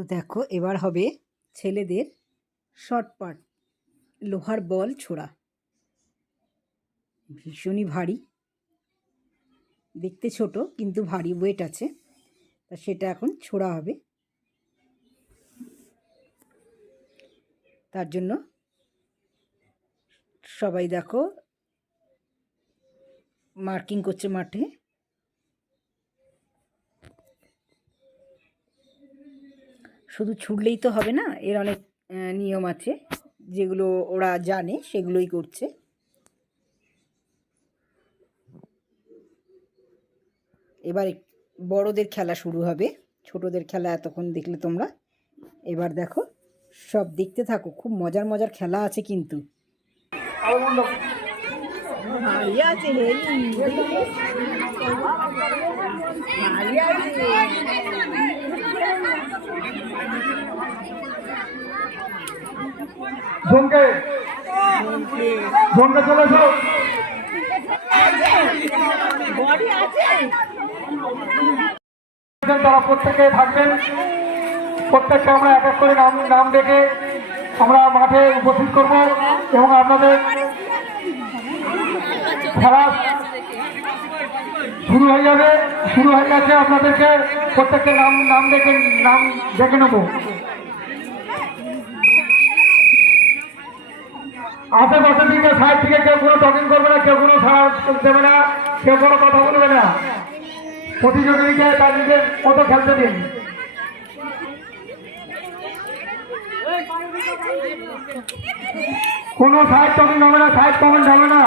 তো দেখো এবার হবে ছেলেদের শর্ট পাট, লোহার বল ছোড়া। ভীষণই ভারী, দেখতে ছোট কিন্তু ভারী, ওয়েট আছে। তা সেটা এখন ছোড়া হবে। তার জন্য সবাই দেখো মার্কিং করছে মাঠে। শুধু ছুড়লেই তো হবে না, এর অনেক নিয়ম আছে যেগুলো ওরা জানে, সেগুলোই করছে। এবার বড়দের খেলা শুরু হবে, ছোটদের খেলা এতক্ষণ দেখলে তোমরা। এবার দেখো, সব দেখতে থাকো, খুব মজার মজার খেলা আছে কিন্তু। তারা প্রত্যেকে থাকবেন, প্রত্যেকটা আমরা এক এক করে নাম ডেকে আমরা মাঠে উপস্থিত করব এবং আপনাদের খেলা শুরু হয়ে যাবে। শুরু হয়ে গেছে, আপনাদেরকে প্রত্যেকটা নাম ডেকে নেব। আশেপাশে দিকে সাইড থেকে কেউ কোনো টকিং করবে না, কেউ কোনো সাড়া দেবে না, কেউ কোনো কথা বলবে না। প্রতিযোগীকে তার নিজের মতো খেলতে দিন। কোনো সাইড টকিং হবে না, সাইড কমেন্ট হবে না।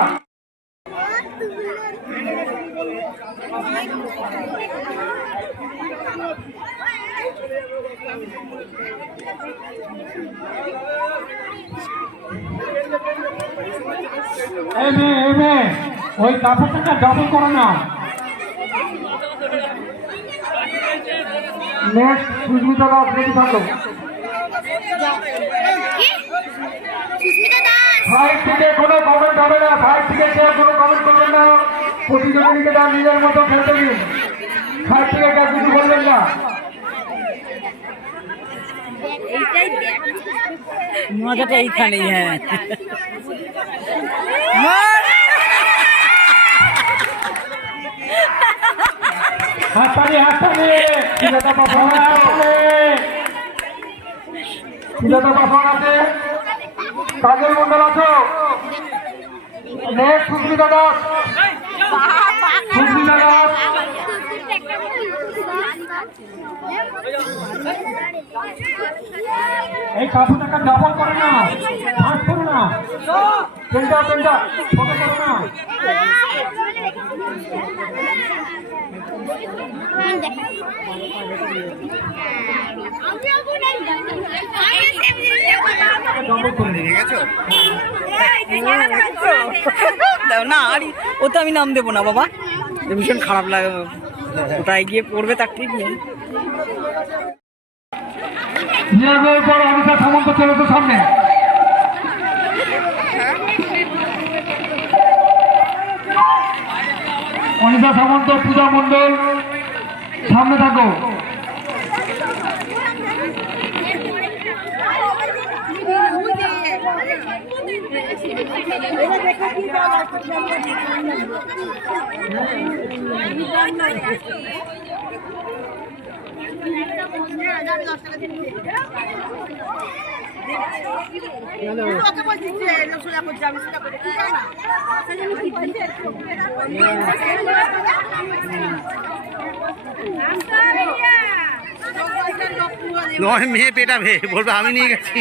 ওই কাপড়টা ডাবল করে না। নেক্সট সুস্মিতা দাস রেডি থাকো। সাইড থেকে কোনো কমেন্ট হবে না, সাইড থেকে কেউ কোনো কমেন্ট করবেন না। প্রতিযোগীকে তার নিজের মতো খেলতে দিন, সাইড থেকে কেউ কিছু বলবেন না। মজাটা এইখানেই। হ্যাঁ, হাততালি হাততালি। সুজাতা পাসওয়ান আছে, কাজল মন্ডল আছো। নেক্সট সুস্মিতা দাস। এই কাপড়টাকে ডাবল করে না, ভাগ করো না, পেনটা ছোট করো না। না আর ও তো আমি নাম দেবো না বাবা, ভীষণ খারাপ লাগে, কোথায় গিয়ে পড়বে তার ঠিক নেই। অনিতা সামন্ত চলেছে সামনে। অনিতা সামন্ত, পূজা মন্ডল সামনে থাকো। নয় মেয়ে পেটাবে, বলবে আমি নিয়ে গেছি।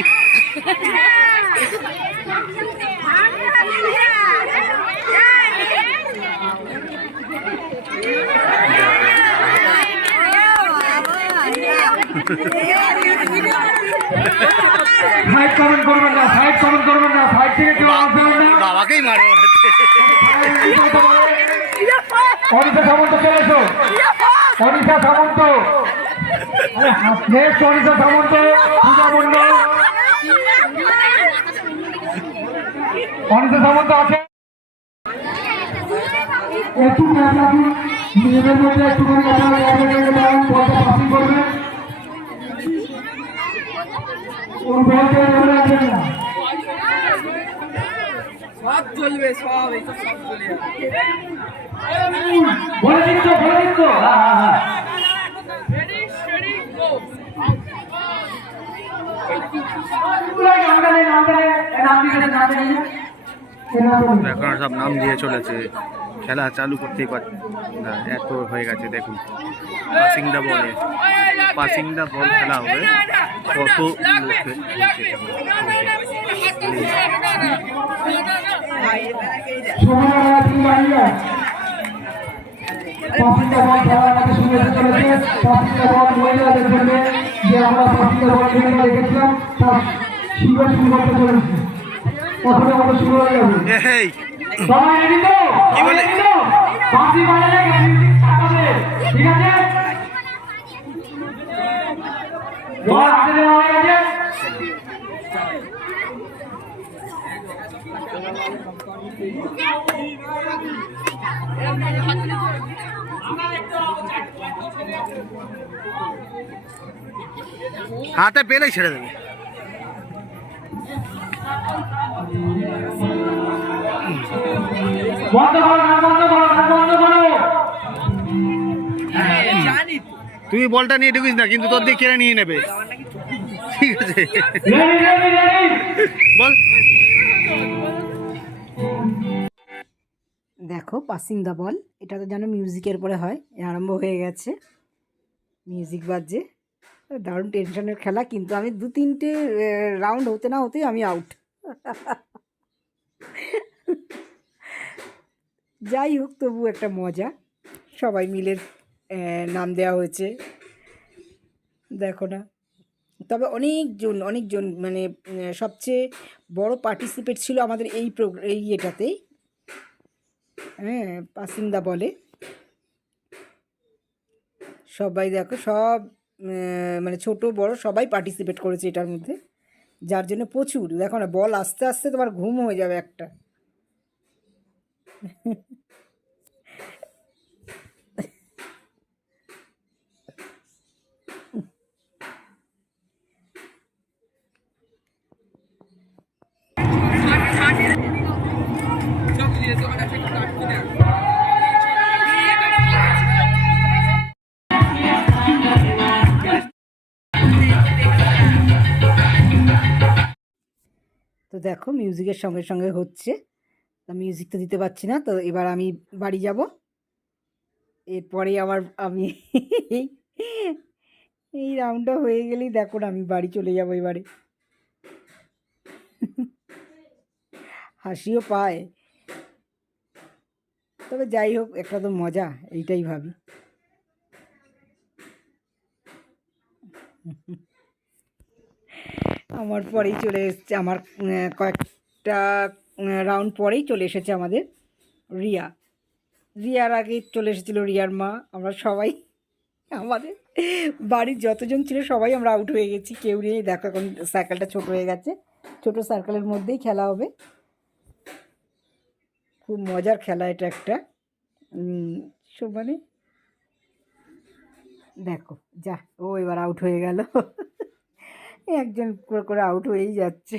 সাইড কমেন্ট করবেন না, সাইড কমেন্ট করবেন না, সাইড থেকে কেউ আসবেন না। বাবাকেই মারে অনিতা সামন্ত চলে এসো। অনিতা সামন্ত, নেক্সট অনিতা সামন্ত, পূজা মন্ডল। অনিতা সামন্ত আছে। একটু নিজেদের মধ্যে একটুখানি করবেন। কোন বলতে বলে আসবেন না। সব চলবে, সব এই তো সব চলে যাবে। বলে দিচ্ছ, বলে দিচ্ছ। হ্যাঁ হ্যাঁ হ্যাঁ। নামটা নেই, নামটা নেই, নাম দিতে নামটা নেই। এখন আর সব নাম দিয়ে চলেছে, খেলা চালু করতেই পারছে না, এত হয়ে গেছে। দেখুন পাসিং দা বলে, পাসিং দা বল খেলা হবে, কত লোকে এই কি বলে? ঠিক আছে, হাতে পেলেই ছেড়ে দেবে। বন্ধ করো, বন্ধ করো, বন্ধ করো। জানি তো। তুই বলটা নিয়ে ঢুকিস না, কিন্তু তোর দিয়ে কেড়ে নিয়ে নেবে। ঠিক আছে, রেডি রেডি রেডি। বল। দেখো পাসিং দ্য বল, এটা তো যেন মিউজিকের পরে হয়, আরম্ভ হয়ে গেছে, মিউজিক বাজছে। দারুণ টেনশনের খেলা, কিন্তু আমি 2-3টে রাউন্ড হতে না হতেই আমি আউট। যাই হোক, তবু একটা মজা, সবাই মিলে নাম দেওয়া হয়েছে, দেখো না। তবে অনেকজন মানে সবচেয়ে বড় পার্টিসিপেট ছিল আমাদের এই এটাতেই, হ্যাঁ, পাসিং দা বলে। সবাই দেখো, সব মানে ছোট বড় সবাই পার্টিসিপেট করেছে এটার মধ্যে, যার জন্য প্রচুর, দেখো না, বল আস্তে আস্তে তোমার ঘুম হয়ে যাবে একটা। সব দিয়ে তোমার কাছে একটু কাটতে না। তো দেখো মিউজিকের সঙ্গে সঙ্গে হচ্ছে, তা মিউজিক তো দিতে পারছি না, তো এবার আমি বাড়ি যাব। এরপরে আবার আমি এই রাউন্ডটা হয়ে গেলেই দেখো না, আমি বাড়ি চলে যাব এবারে। হাসিও পায়, তবে যাই হোক, একটা তো মজা, এইটাই ভাবি। আমার পরেই চলে এসছে, আমার কয়েকটা রাউন্ড পরেই চলে এসেছে আমাদের রিয়ার আগে চলে এসেছিলো রিয়ার মা। আমরা সবাই, আমাদের বাড়ির যতজন ছিল সবাই আমরা আউট হয়ে গেছি, কেউ নেই। দেখো এখন সার্কেলটা ছোট হয়ে গেছে, ছোট সার্কেলের মধ্যেই খেলা হবে। খুব মজার খেলা এটা একটা, মানে দেখো, যা ও এবার আউট হয়ে গেল। একজন করে আউট হয়েই যাচ্ছে।